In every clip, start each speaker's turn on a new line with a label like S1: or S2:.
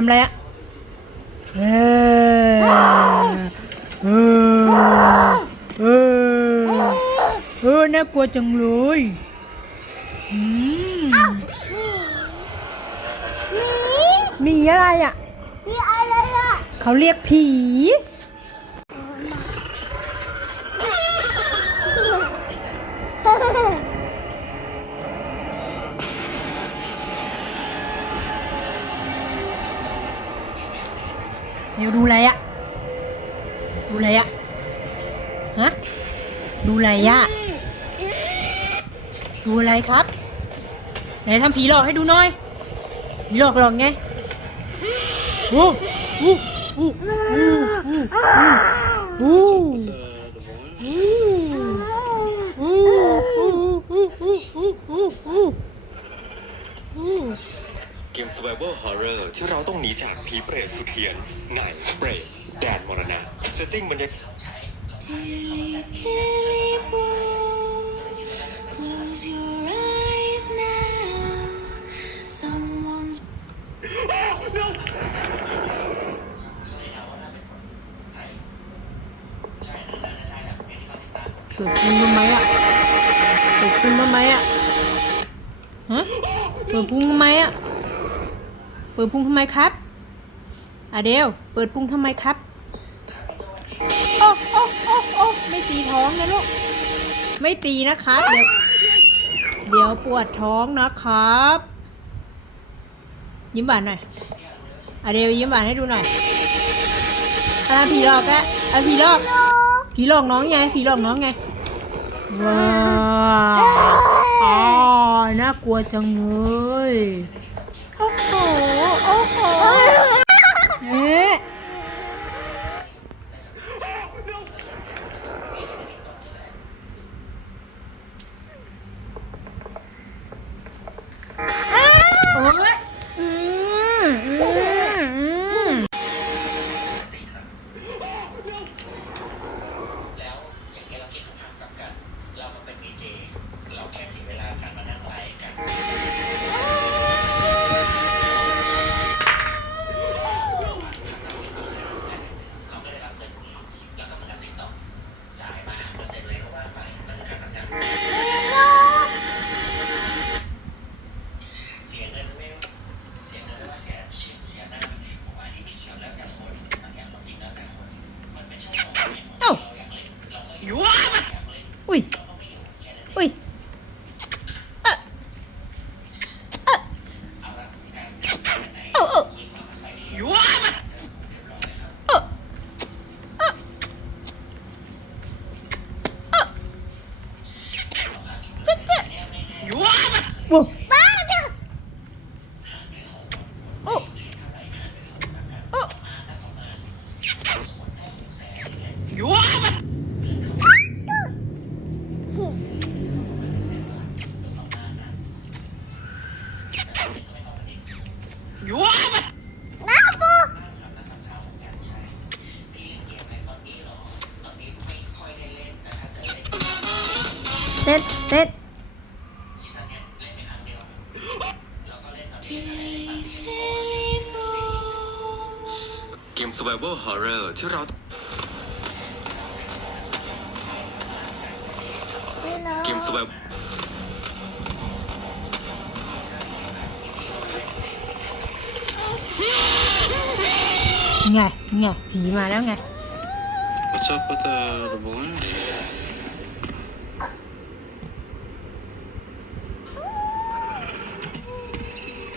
S1: ำอะไรอะเออเออเออเออน่ากลัวจังเลยอืม
S2: หมี
S1: มีอะไรอะ
S2: มีอะไรอะ
S1: เขาเรียกผี เดี๋ยวดูอะไรอะดูอะไรอะฮะ ดูอะไรอะดูอะไรครับ ไหนทำผีหลอกให้ดูหน่อยผีหลอกหลอกไงโอ้โอ้โอ้โอ้โอ้โอ้
S3: ม Survival Horror ที่เราต้องหนีจากผีเปรตสุดเฮียนในเปรตแดนมรณะเซตติ้งบรรยากาศ
S4: Close your eyes now. Someone's
S1: เปิดพุงทำไมอะเปิดพุงทำไมอะฮะเปิดพุงทำไมอะ เปิดพุงทำไมครับอะเดลเปิดพุงทำไมครับ โอ้โอ้โอ้โอ้ไม่ตีท้องนะลูก ไม่ตีนะครับ เดี๋ยว เดี๋ยวปวดท้องนะครับ ยิ้มหวานหน่อยอะเดลยิ้มหวานให้ดูหน่อยอะผีหลอกอะอะผีหลอก ผีหลอกน้องไง ผีหลอกน้องไง ว้าวอ๋อน่ากลัวจังเลย
S5: 네. 에? 어머 おい。あ。あ。っあっあっああ。あ。ちっちゃい。よわ น้าปูเซ็ตเซ็
S1: ตเก
S3: ม Survival Horror ที่เราเกม Survival
S1: ไงไงผีมาแล้วไง
S6: What's up with the, the balloon?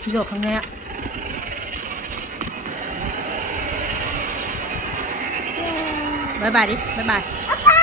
S1: ผีหลอกข้างในอะบายบายดิบายบาย
S2: เอาไป